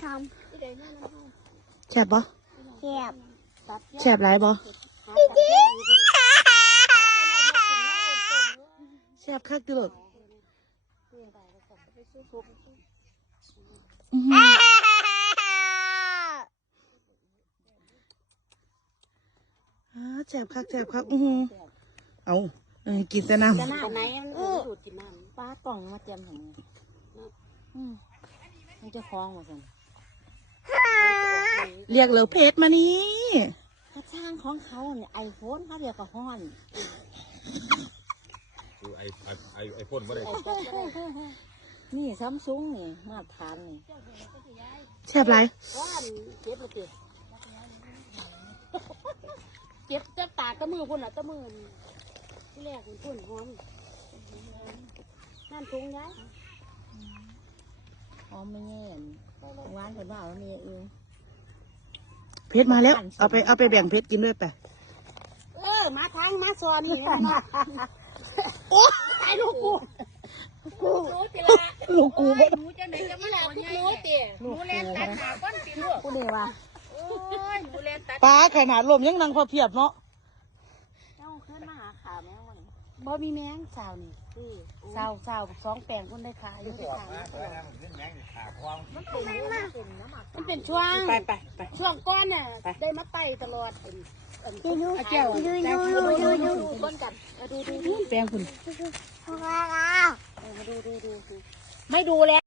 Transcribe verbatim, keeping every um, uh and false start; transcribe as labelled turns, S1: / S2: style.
S1: แซ่บบ่
S2: แซ่บ
S1: แซ่บหลายบ่แซ่บคักติโลดอื้อหืออ่าแซ่บคักแซ่บคักอื้อหือเอาเออกินแต่น้ำ
S2: จะหน้าไหนมันดูดกินน้ำป้ากล่องมาเตรียมถุงมันจะคล้องมาสิ
S1: เรียกเหลวเพชรมานี่
S2: กระช่างของเขาเนี่ยไอโฟนเขาเรียกว่าห้อน
S3: ไอไอไอไอพ่นไม่ได้
S2: นี่ซัมซุงนี่มาตรฐานนี่
S1: แซ่บไร
S2: ว้านเจ็บเลยเจ็บเจ็บจับตากระมือพุ่นอ่ะตะมือที่แรกคุณพุ่นหอมนั่นทุงย้ายหอมไม่เงี้ยหวานคนว่าเอาไม่เอง
S1: เพชรมาแล้วเอาไปเอาไปแบ่งเพชรกินด้วยไป
S2: เออมาทางมาสอนนี่โอ้ตายลูกกูกูรู้จิละ
S1: ลูกกูบ่
S2: หนูจะไหนจะมาหลอกหนูเตี๋ยหนูเล่นตัดขาก้อนตีลูกกูนี่ว่าโอ้ยหนูเล่นตัด
S1: ป้าขนาดลมยังนั่งพอเพียบเนาะ
S2: เจ้าขึ้นมาหาขาแม่วันนี้บ่มีแมงสาวนี่สาวสาวสองแปลงคนได้ขายอยู่ที่ขายมันเป็นมันเป็นช่วง
S1: ไปไปไป
S2: ช่วงก้อนเนี่ยได้มาไต่ตลอดดูดูเจ้าดูดูดูดูดูก้นกันดูดูดู
S1: แปลงคุณ
S2: มาดูดูดูไม่ดูแล้ว